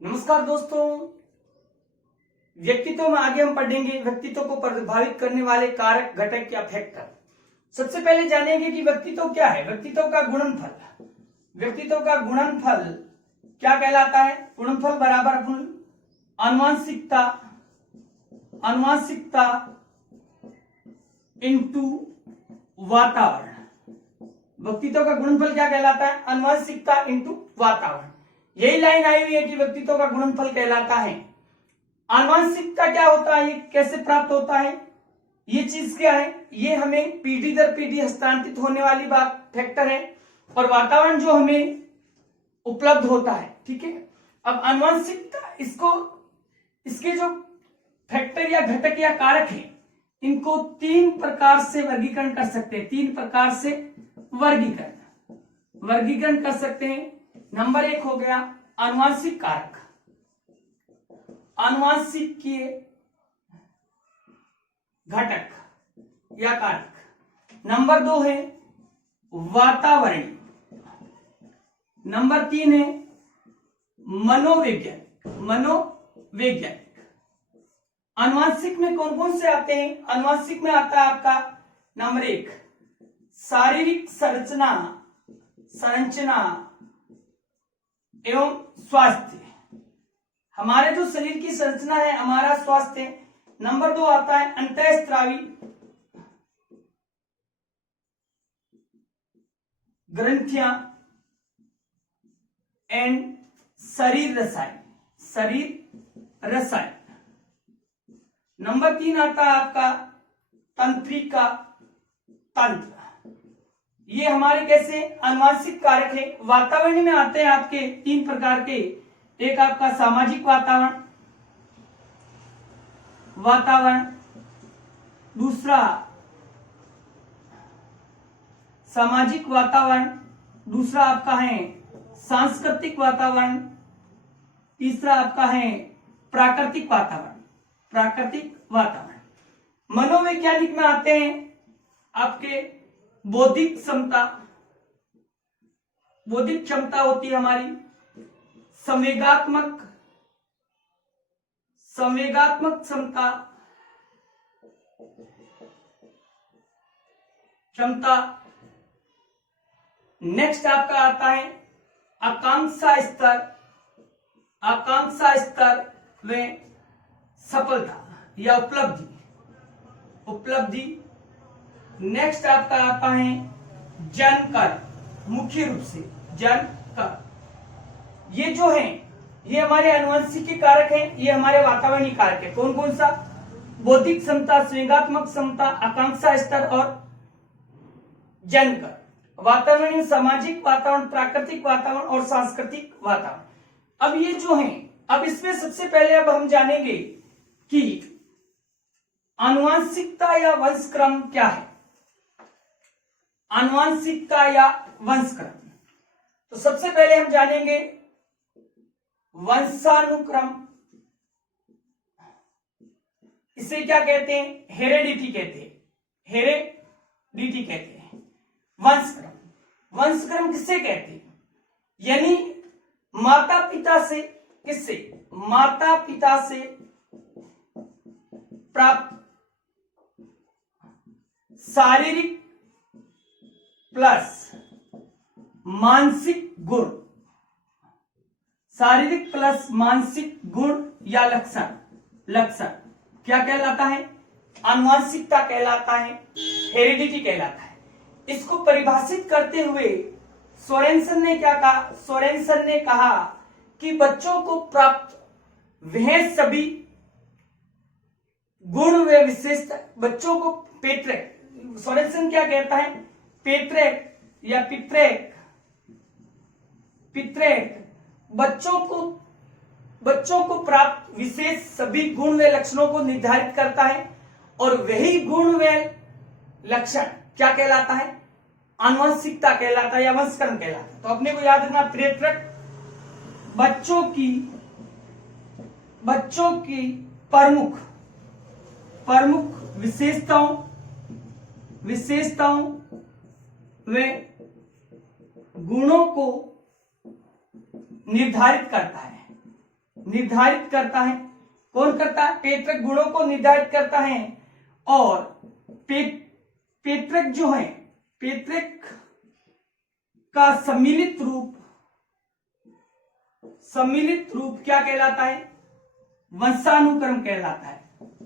नमस्कार दोस्तों, व्यक्तित्व में आगे हम पढ़ेंगे व्यक्तित्व को प्रभावित करने वाले कारक, घटक या फैक्टर। सबसे पहले जानेंगे कि व्यक्तित्व क्या है। व्यक्तित्व का गुणनफल, व्यक्तित्व का गुणनफल क्या कहलाता है। गुणनफल बराबर अपन आनुवंशिकता, आनुवंशिकता इंटू वातावरण। व्यक्तित्व का गुणनफल क्या कहलाता है, आनुवंशिकता इंटू वातावरण। यही लाइन आई हुई है कि व्यक्तित्व का गुणनफल कहलाता है। आनुवंशिकता क्या होता है, ये कैसे प्राप्त होता है, ये चीज क्या है, ये हमें पीढ़ी दर पीढ़ी हस्तांतरित होने वाली बात फैक्टर है, और वातावरण जो हमें उपलब्ध होता है। ठीक है, अब आनुवंशिकता, इसको इसके जो फैक्टर या घटक या कारक है, इनको तीन प्रकार से वर्गीकरण कर सकते हैं। तीन प्रकार से वर्गीकरण कर सकते हैं। नंबर एक हो गया आनुवंशिक कारक, आनुवंशिकीय घटक या कारक। नंबर दो है वातावरणीय। नंबर तीन है मनोवैज्ञानिक। आनुवंशिक में कौन कौन से आते हैं। आनुवंशिक में आता है आपका नंबर एक शारीरिक संरचना एवं स्वास्थ्य, हमारे जो शरीर की संरचना है, हमारा स्वास्थ्य। नंबर दो आता है अंतःस्रावी ग्रंथियां एंड शरीर रसायन। नंबर तीन आता है आपका तंत्रिका तंत्र। ये हमारे कैसे आनुवंशिक कारक है। वातावरण में आते हैं आपके तीन प्रकार के। एक आपका सामाजिक वातावरण, दूसरा सामाजिक वातावरण, दूसरा आपका है सांस्कृतिक वातावरण, तीसरा आपका है प्राकृतिक वातावरण। मनोवैज्ञानिक में आते हैं आपके बौद्धिक क्षमता होती है हमारी, संवेगात्मक क्षमता। नेक्स्ट आपका आता है आकांक्षा स्तर में सफलता या उपलब्धि। नेक्स्ट आपका आता है जनकर, मुख्य रूप से जनकर। ये जो है ये हमारे आनुवंशिक कारक हैं, ये हमारे वातावरणीय कारक है। कौन कौन सा, बौद्धिक क्षमता, संवेगात्मक क्षमता, आकांक्षा स्तर और जनकर। वातावरणीय सामाजिक वातावरण, प्राकृतिक वातावरण और सांस्कृतिक वातावरण। अब ये जो है, अब इसमें सबसे पहले अब हम जानेंगे कि आनुवंशिकता या वंशक्रम क्या है। आनुवंशिकता या वंशक्रम, तो सबसे पहले हम जानेंगे वंशानुक्रम। इसे क्या कहते हैं, हेरेडिटी कहते हैं। वंशक्रम किससे कहते हैं, यानी माता पिता से प्राप्त शारीरिक प्लस मानसिक गुण या लक्षण क्या कहलाता है, आनुवंशिकता कहलाता है, हेरिडिटी कहलाता है। इसको परिभाषित करते हुए सोरेनसन ने क्या कहा, सोरेनसन ने कहा कि बच्चों को प्राप्त वह सभी गुण व विशेषता, बच्चों को पैतृक, सोरेनसन क्या कहता है, पैतृक या पितृक बच्चों को प्राप्त विशेष सभी गुण व लक्षणों को निर्धारित करता है, और वही गुण व लक्षण क्या कहलाता है, आनुवंशिकता कहलाता है या वंशक्रम कहलाता है। तो अपने को याद रखना, पैतृक बच्चों की प्रमुख विशेषताओं व गुणों को निर्धारित करता है। निर्धारित करता है। कौन करता है? पेत्रक गुणों को निर्धारित करता है। और पेत्रक जो है, पेत्रक का सम्मिलित रूप क्या कहलाता है? वंशानुक्रम कहलाता है।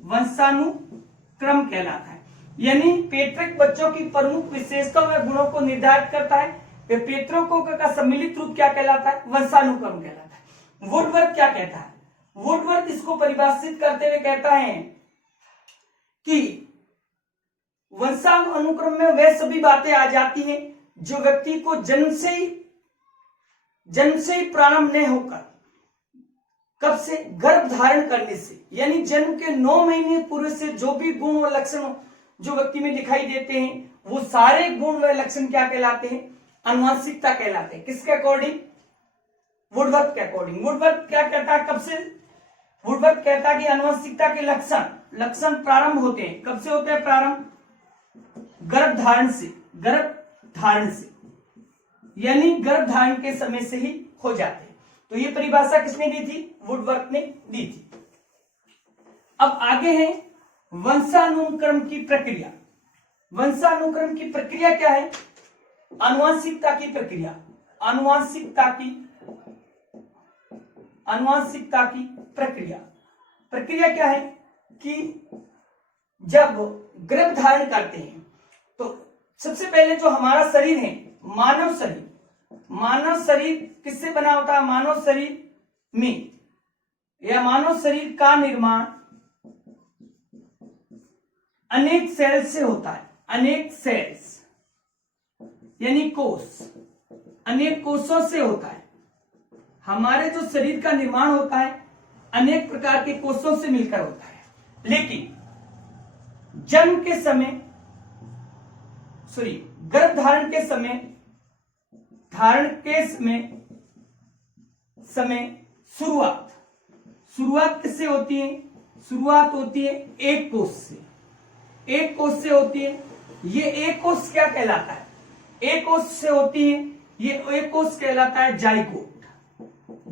वंशानुक्रम कहलाता है। यानी पेत्रक बच्चों की प्रमुख विशेषताओं व गुणों को निर्धारित करता है। पेत्रकों का सम्मिलित रूप क्या कहलाता है? वंशानुक्रम कहलाता है। वुडवर्थ क्या कहता है? वुडवर्थ इसको परिभाषित करते हुए कहता है कि वंशानुक्रम में वे सभी बातें आ जाती हैं जो व्यक्ति को जन्म से ही प्रारंभ नहीं होकर, कब से? गर्भ धारण करने से, यानी जन्म के 9 महीने पूर्व से जो भी गुण व लक्षण जो व्यक्ति में दिखाई देते हैं, वो सारे गुण व लक्षण क्या कहलाते हैं? आनुवंशिकता कहलाते हैं। किसके अकॉर्डिंग? वुडवर्थ के अकॉर्डिंग। वुडवर्थ क्या कहता है? कब से? वुडवर्थ कहता है कि आनुवंशिकता के लक्षण प्रारंभ होते हैं। कब से होते हैं प्रारंभ? गर्भ धारण से, यानी गर्भ धारण के समय से ही हो जाते हैं। तो ये परिभाषा किसने दी थी? वुडवर्थ ने दी थी। अब आगे है वंशानुक्रम की प्रक्रिया। वंशानुक्रम की प्रक्रिया क्या है? आनुवंशिकता की प्रक्रिया। आनुवंशिकता की प्रक्रिया क्या है कि जब गर्भ धारण करते हैं तो सबसे पहले जो हमारा शरीर है, मानव शरीर किससे बना होता है? मानव शरीर में या मानव शरीर का निर्माण अनेक सेल्स से होता है। अनेक सेल्स यानी कोष, अनेक कोषों से होता है। हमारे जो शरीर का निर्माण होता है अनेक प्रकार के कोषों से मिलकर होता है। लेकिन जन्म के समय गर्भ धारण के समय शुरुआत किससे होती है? शुरुआत होती है एक कोष से होती है। ये एक कोष क्या कहलाता है? एक कोष से होती है। ये एक कोष कहलाता है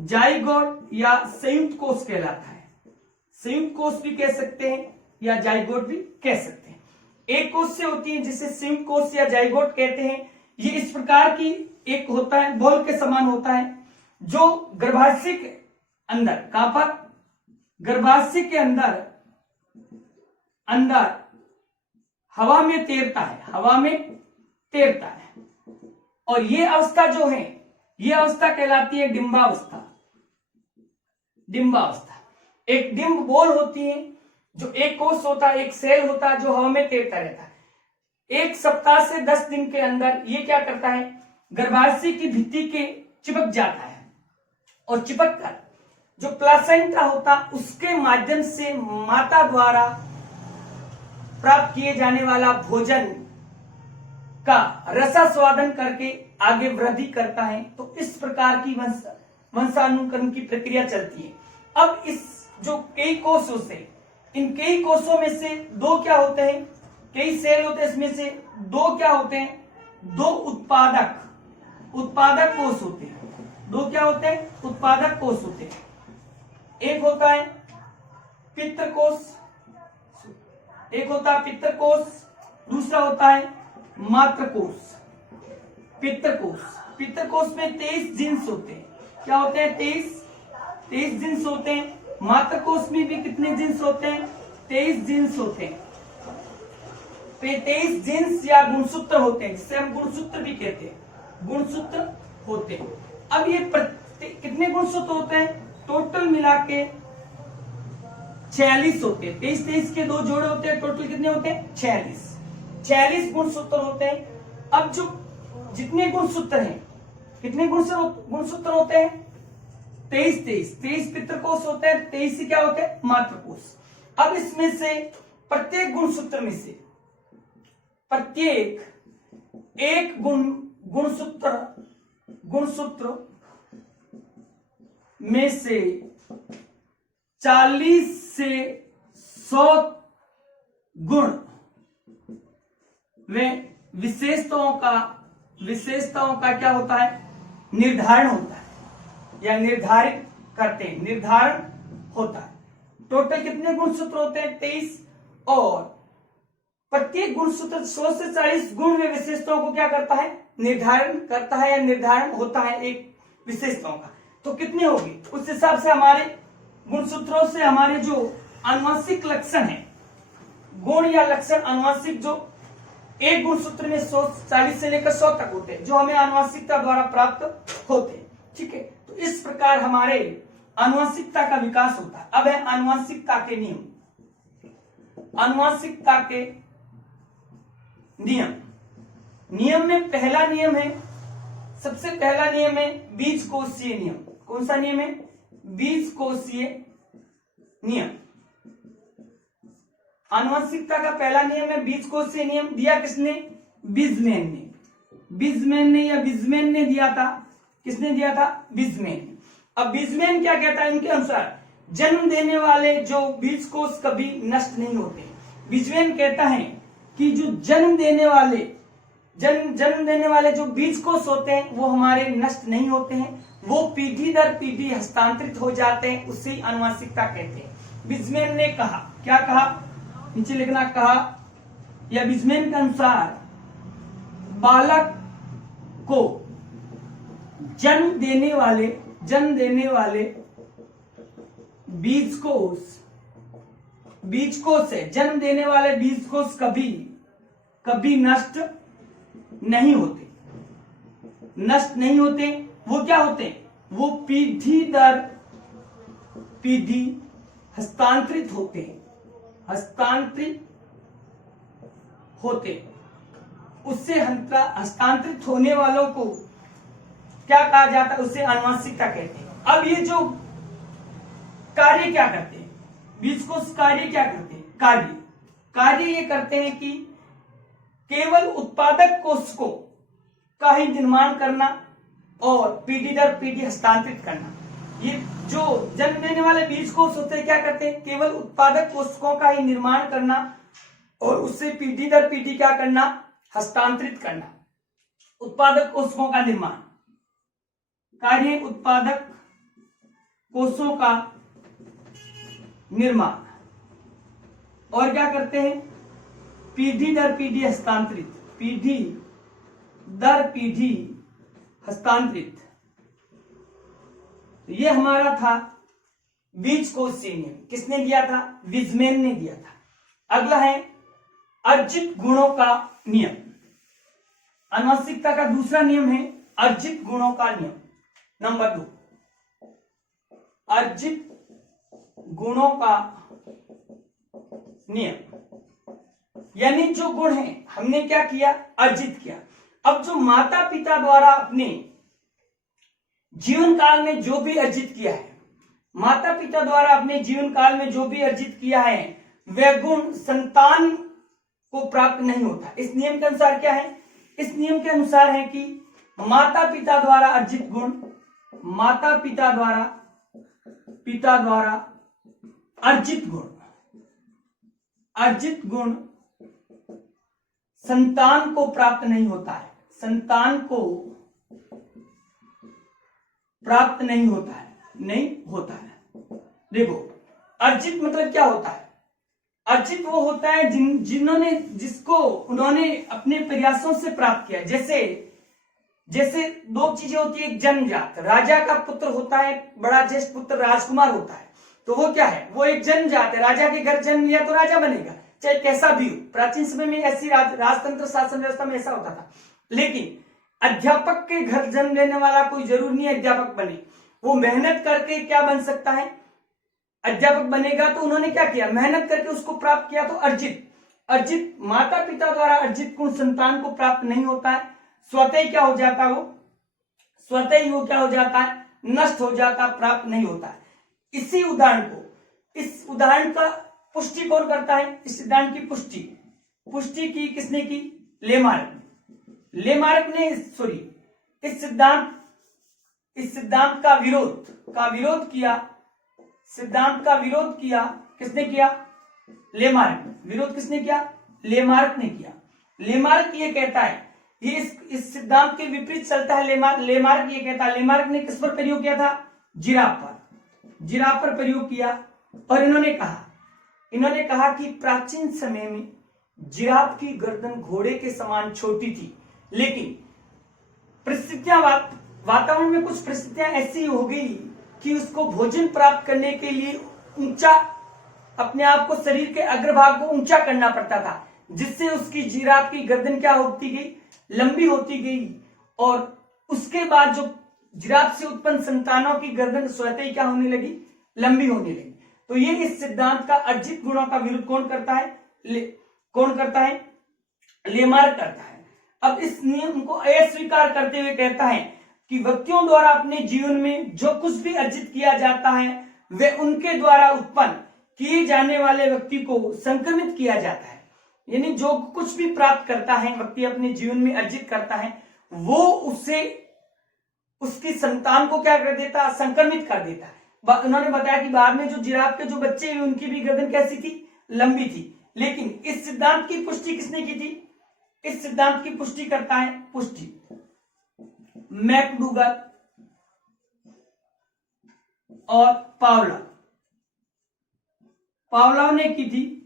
जाइगोट या संयुक्त कोष कहलाता है। संयुक्त कोष भी कह सकते हैं या जाइगोट भी कह सकते हैं। एक कोष से होती है जिसे संयुक्त कोष या जाइगोट कहते हैं। ये इस प्रकार की एक होता है, बॉल के समान होता है, जो गर्भाशय के अंदर, कहां पर? गर्भाशय के अंदर हवा में तैरता है। और ये अवस्था जो है, ये अवस्था कहलाती है डिंबावस्था। एक डिंब बॉल होती है, जो एक कोष होता है, एक सेल होता है जो हवा में तैरता रहता है। 1 सप्ताह से 10 दिन के अंदर ये क्या करता है? गर्भाशय की भित्ति के चिपक जाता है और चिपक कर जो प्लासेंटा होता उसके माध्यम से माता द्वारा प्राप्त किए जाने वाला भोजन का रसास्वादन करके आगे वृद्धि करता है। तो इस प्रकार की वंशानुक्रम की प्रक्रिया चलती है। अब इस जो कई कोषों से, इन कई कोषों में से 2 क्या होते हैं? कई सेल होते हैं, इसमें से 2 क्या होते हैं? 2 उत्पादक कोष होते हैं। 2 क्या होते हैं? उत्पादक कोष होते हैं। एक होता है पितृकोष, दूसरा होता है मातृकोष। पितृकोष में 23 जीन्स होते हैं। क्या होते हैं? 23 जीन्स होते हैं। मातृकोष में भी कितने जीन्स होते हैं? 23 जीन्स होते हैं। 23 जीन्स या गुणसूत्र होते हैं, जिसे हम गुणसूत्र भी कहते हैं। गुणसूत्र होते हैं। अब ये कितने गुणसूत्र होते हैं? टोटल मिला के 46 होते हैं। 23 के 2 जोड़े होते हैं, टोटल कितने होते हैं? 46 गुणसूत्र होते हैं। अब जो जितने गुणसूत्र हैं, कितने गुणसूत्र होते हैं? 23 पितृकोष होते हैं, 23 क्या होते हैं? मातृकोष। अब इसमें से प्रत्येक गुणसूत्र में से प्रत्येक एक गुणसूत्र में से 40 से 100 गुण वे विशेषताओं का क्या होता है? निर्धारण होता है या निर्धारित करते हैं, निर्धारण होता है। टोटल कितने गुणसूत्र होते हैं? 23, और प्रत्येक गुणसूत्र 100 से 40 गुण में विशेषताओं को क्या करता है? निर्धारण करता है या निर्धारण होता है एक विशेषताओं का। तो कितने होगी उस हिसाब से हमारे गुणसूत्रों से हमारे जो आनुवंशिक लक्षण है, गुण या लक्षण आनुवंशिक, जो एक गुणसूत्र में 140 से लेकर 100 तक होते हैं, जो हमें आनुवंशिकता द्वारा प्राप्त होते हैं। ठीक है, तो इस प्रकार हमारे आनुवंशिकता का विकास होता है। अब है आनुवंशिकता के नियम। आनुवंशिकता के नियम, नियम में पहला नियम है, सबसे पहला नियम है बीजकोषीय नियम। कौन सा नियम है? बीजकोषीय नियम। आनुवंशिकता का पहला नियम है बीजकोषीय नियम। दिया किसने? बिजमैन ने। बिजमैन ने या बिजमैन ने दिया था। किसने दिया था? बिजमैन ने। अब बिजमैन क्या कहता है? इनके अनुसार जन्म देने वाले जो बीजकोष कभी नष्ट नहीं होते। बिजमैन कहता है कि जो जन्म देने वाले जो बीजकोष होते हैं वो हमारे नष्ट नहीं होते हैं, वो पीढ़ी दर पीढ़ी हस्तांतरित हो जाते हैं, उसे आनुवंशिकता कहते हैं। बिजमैन ने कहा, क्या कहा? नीचे लिखना, कहा या बिजमैन के अनुसार बालक को जन्म देने वाले बीजकोष से जन्म देने वाले बीजकोष कभी नष्ट नहीं होते। वो क्या होते हैं? वो पीढ़ी दर पीढ़ी हस्तांतरित होते। उससे हस्तांतरित होने वालों को क्या कहा जाता है? उसे आनुवंशिकता कहते हैं। अब ये जो कार्य क्या करते हैं? बीजकोष कार्य क्या करते हैं? कार्य ये करते हैं कि केवल उत्पादक कोष का ही निर्माण करना और पीढ़ी दर पीढ़ी हस्तांतरित करना। ये जो जन्म देने वाले बीजकोष होते हैं क्या करते हैं? केवल उत्पादक कोशिकाओं का ही निर्माण करना और उससे पीढ़ी दर पीढ़ी क्या करना? हस्तांतरित करना। उत्पादक कोशिकाओं का निर्माण कार्य, उत्पादक कोषों का निर्माण, और क्या करते हैं? पीढ़ी दर पीढ़ी हस्तांतरित। ये हमारा था बीजकोषीय नियम। किसने दिया था? बिजमैन ने दिया था। अगला है अर्जित गुणों का नियम। आनुवंशिकता का दूसरा नियम है अर्जित गुणों का नियम। नंबर 2, अर्जित गुणों का नियम। यानी जो गुण है हमने क्या किया? अर्जित किया। अब जो माता पिता द्वारा अपने जीवन काल में जो भी अर्जित किया है, माता पिता द्वारा अपने जीवन काल में जो भी अर्जित किया है, वह गुण संतान को प्राप्त नहीं होता। इस नियम के अनुसार क्या है? इस नियम के अनुसार है कि माता पिता द्वारा अर्जित गुण, माता पिता द्वारा अर्जित गुण संतान को प्राप्त नहीं होता है। संतान को प्राप्त नहीं होता है। देखो, अर्जित मतलब क्या होता है? अर्जित वो होता है जिसको उन्होंने अपने प्रयासों से प्राप्त किया। जैसे दो चीजें होती है, एक जन्मजात, राजा का पुत्र होता है, बड़ा ज्येष्ठ पुत्र राजकुमार होता है, तो वो क्या है? वो एक जन्मजात है। राजा के घर जन्म लिया तो राजा बनेगा, चाहे कैसा भी हो। प्राचीन समय में ऐसी राजतंत्र शासन व्यवस्था में ऐसा होता था। लेकिन अध्यापक के घर जन्म लेने वाला कोई जरूरी नहीं अध्यापक बने, वो मेहनत करके क्या बन सकता है? अध्यापक बनेगा। तो उन्होंने क्या किया? मेहनत करके उसको प्राप्त किया। तो अर्जित माता पिता द्वारा अर्जित गुण संतान को प्राप्त नहीं होता है। स्वतः ही क्या हो जाता है? वो क्या हो जाता है? नष्ट हो जाता, प्राप्त नहीं होता है। इस उदाहरण का पुष्टि कौन करता है? इस सिद्धांत की पुष्टि की किसने की? लेमार्क ने इस सिद्धांत का विरोध किया। सिद्धांत का विरोध किया किसने किया? लेमार्क। विरोध किसने किया? लेमार्क ने किया। लेमार्क ये कहता है, ये इस सिद्धांत के विपरीत चलता है। लेमार्क ये कहता है, लेमार्क ने किस पर प्रयोग किया था? जिराफ पर। जिराफ पर प्रयोग किया और इन्होंने कहा कि प्राचीन समय में जिराफ की गर्दन घोड़े के समान छोटी थी, लेकिन परिस्थितियां वातावरण में कुछ परिस्थितियां ऐसी हो गई कि उसको भोजन प्राप्त करने के लिए ऊंचा, अपने आप को, शरीर के अग्रभाग को ऊंचा करना पड़ता था, जिससे उसकी जिराफ की गर्दन क्या होती गई, लंबी होती गई। और उसके बाद जो जिराफ से उत्पन्न संतानों की गर्दन स्वतः ही क्या होने लगी, लंबी होने लगी। तो ये इस सिद्धांत का अर्जित गुणों का विरोध कौन करता है, लेमार्क करता है। अब इस नियम को अस्वीकार करते हुए कहता है कि व्यक्तियों द्वारा अपने जीवन में जो कुछ भी अर्जित किया जाता है वे उनके द्वारा उत्पन्न किए जाने वाले व्यक्ति को संक्रमित किया जाता है। यानी जो कुछ भी प्राप्त करता है व्यक्ति अपने जीवन में अर्जित करता है, वो उसे, उसकी संतान को क्या कर देता, संक्रमित कर देता है। उन्होंने बताया कि बाद में जो जिराफ के जो बच्चे हुए उनकी भी गर्दन कैसी थी, लंबी थी। लेकिन इस सिद्धांत की पुष्टि किसने की थी, इस सिद्धांत की पुष्टि करता है मैकडूगल और पावलोव ने की थी।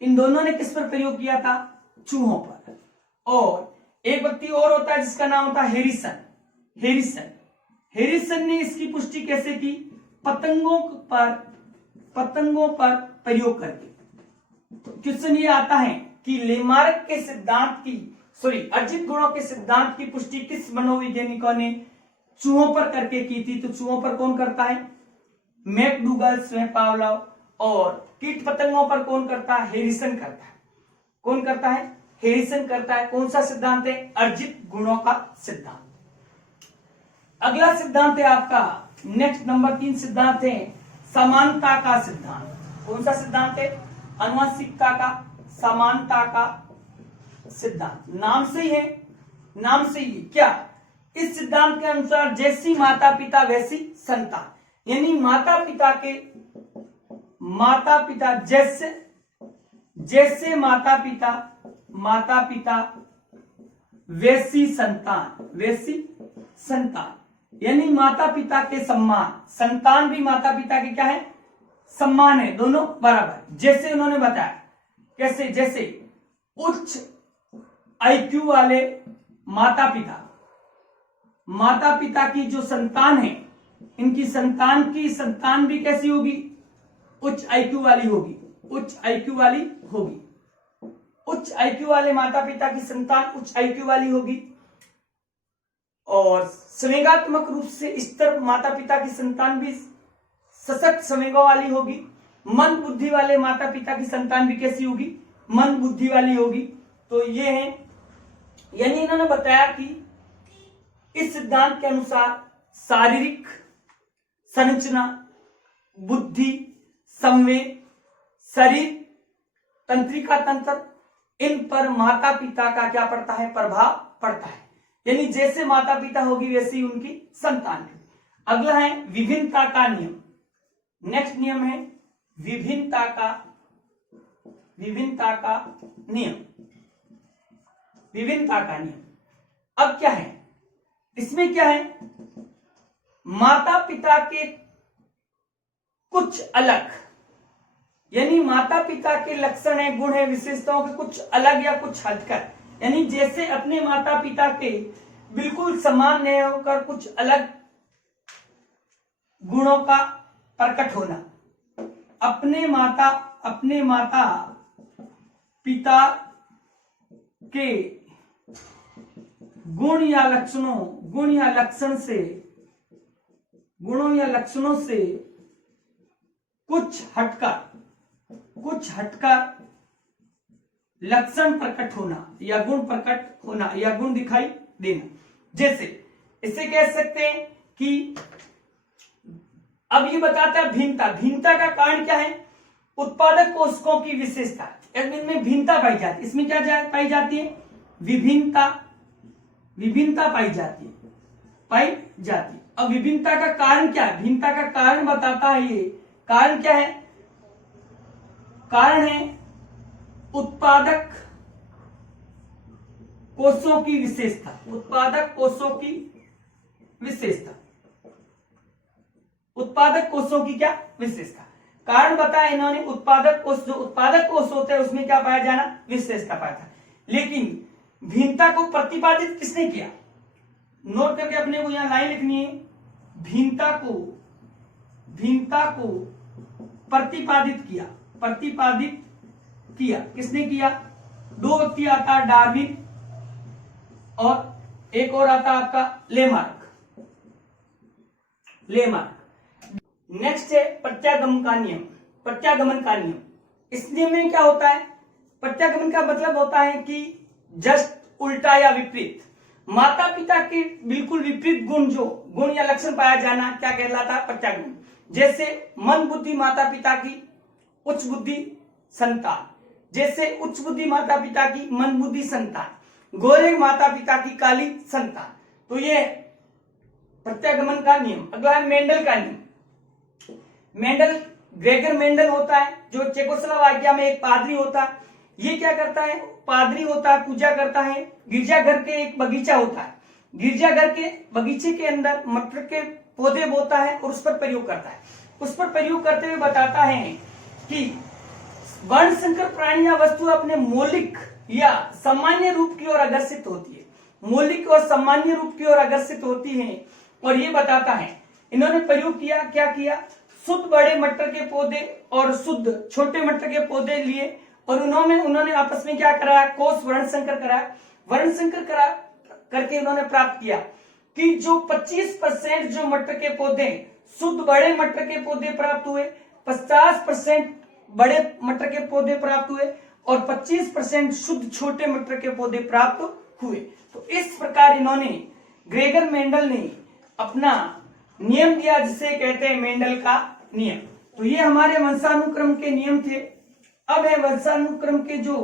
इन दोनों ने किस पर प्रयोग किया था, चूहों पर। और एक व्यक्ति और होता है जिसका नाम होता है हेरिसन ने इसकी पुष्टि कैसे की, पतंगों पर प्रयोग करके। क्वेश्चन ये आता है कि लेमार्क के सिद्धांत की, अर्जित गुणों के सिद्धांत की पुष्टि किस मनोवैज्ञानिकों ने चूहों पर करके की थी। तो चूहों पर कौन करता है, मैकडूगल, स्वयं पावलोव। और कीट पतंगों पर कौन करता है, हेरिसन करता है। कौन करता है, हेरिसन करता है। कौन सा सिद्धांत है, अर्जित गुणों का सिद्धांत। अगला सिद्धांत है आपका नेक्स्ट नंबर 3 सिद्धांत है समानता का सिद्धांत। कौन सा सिद्धांत है, आनुवंशिकता का, समानता का सिद्धांत। नाम से ही क्या, इस सिद्धांत के अनुसार जैसी माता पिता वैसी संतान। यानी माता पिता जैसे माता पिता वैसी संतान। यानी माता पिता के सम्मान, संतान भी माता पिता के क्या है, सम्मान है, दोनों बराबर। जैसे उन्होंने बताया कैसे, जैसे उच्च आईक्यू वाले माता पिता की जो संतान है, इनकी संतान भी कैसी होगी, उच्च आईक्यू वाली होगी। उच्च आईक्यू वाले माता पिता की संतान उच्च आईक्यू वाली होगी। और संवेगात्मक रूप से स्थिर माता पिता की संतान भी सशक्त संवेगों वाली होगी। मन बुद्धि वाले माता पिता की संतान भी कैसी होगी, मन बुद्धि वाली होगी। तो ये है, यानी इन्होंने बताया कि इस सिद्धांत के अनुसार शारीरिक संरचना, बुद्धि, संवेग, शरीर, तंत्रिका तंत्र, इन पर माता पिता का क्या पड़ता है, प्रभाव पड़ता है। यानी जैसे माता पिता होगी वैसी उनकी संतान की। अगला है विभिन्नता का नियम। नेक्स्ट नियम है विभिन्नता का नियम। अब क्या है, इसमें क्या है, माता पिता के कुछ अलग, यानी माता पिता के लक्षण है, गुण है, विशेषताओं के कुछ अलग या कुछ हटकर। यानी जैसे अपने माता पिता के बिल्कुल समान नहीं होकर कुछ अलग गुणों का प्रकट होना। अपने माता पिता के गुणों या लक्षणों से कुछ हटकर लक्षण प्रकट होना या गुण प्रकट होना या गुण दिखाई देना। जैसे इसे कह सकते हैं कि अब ये बताता है भिन्नता का कारण क्या है, उत्पादक कोशिकाओं की विशेषता। इनमें भिन्नता पाई जाती है। इसमें क्या पाई जाती है, विभिन्नता पाई जाती है। अब विभिन्नता का कारण क्या है, भिन्नता का कारण बताता है। ये कारण क्या है, कारण है उत्पादक कोषों की विशेषता। उत्पादक कोषों की क्या विशेषता। कारण बताया इन्होंने, उत्पादक कोष, जो उत्पादक कोष होते हैं उसमें क्या पाया जाना, विशेषता पाया था। लेकिन भिन्नता को प्रतिपादित किसने किया, नोट करके अपने को यहां लाइन लिखनी है। भिन्नता को प्रतिपादित किया किसने किया, दो व्यक्ति आता है, डार्विन और एक और आता आपका लेमार्क। नेक्स्ट है प्रत्यागमन का नियम। इस नियम में क्या होता है, प्रत्यागमन का मतलब होता है कि जस्ट उल्टा या विपरीत, माता पिता के बिल्कुल विपरीत गुण या लक्षण पाया जाना क्या कहलाता है, प्रत्यागमन। जैसे मंद बुद्धि माता पिता की उच्च बुद्धि संतान, जैसे उच्च बुद्धि माता पिता की मंद बुद्धि संतान, गोरे माता पिता की काली संतान। तो ये प्रत्यागमन का नियम। अगला है मेंडल का नियम। ग्रेगर मेंडल होता है, जो चेकोस्लोवाकिया में एक पादरी होता है। ये क्या करता है, पादरी होता है, पूजा करता है। गिरजाघर के एक बगीचा होता है, गिरजाघर के बगीचे के अंदर मटर के पौधे बोता है और उस पर प्रयोग करता है। उस पर प्रयोग करते हुए बताता है कि वर्णसंकर प्राणी या वस्तु अपने मौलिक या सामान्य रूप की ओर आकर्षित होती है, मौलिक और सामान्य रूप की ओर आकर्षित होती है। और ये बताता है, इन्होंने प्रयोग किया, क्या किया, शुद्ध बड़े मटर के पौधे और शुद्ध छोटे मटर के पौधे लिए और उन्होंने आपस में क्या कराया, कोष वर्णसंकर कराया। वर्णसंकर करा करके उन्होंने प्राप्त किया कि जो 25% जो मटर के पौधे शुद्ध बड़े मटर के पौधे प्राप्त हुए, 50% बड़े मटर के पौधे प्राप्त हुए और 25% शुद्ध छोटे मटर के पौधे प्राप्त हुए। तो इस प्रकार इन्होंने, ग्रेगर मेंडल ने अपना नियम दिया, जिसे कहते हैं मेंडल का नियम। तो ये हमारे वंशानुक्रम के नियम थे। अब है वंशानुक्रम के जो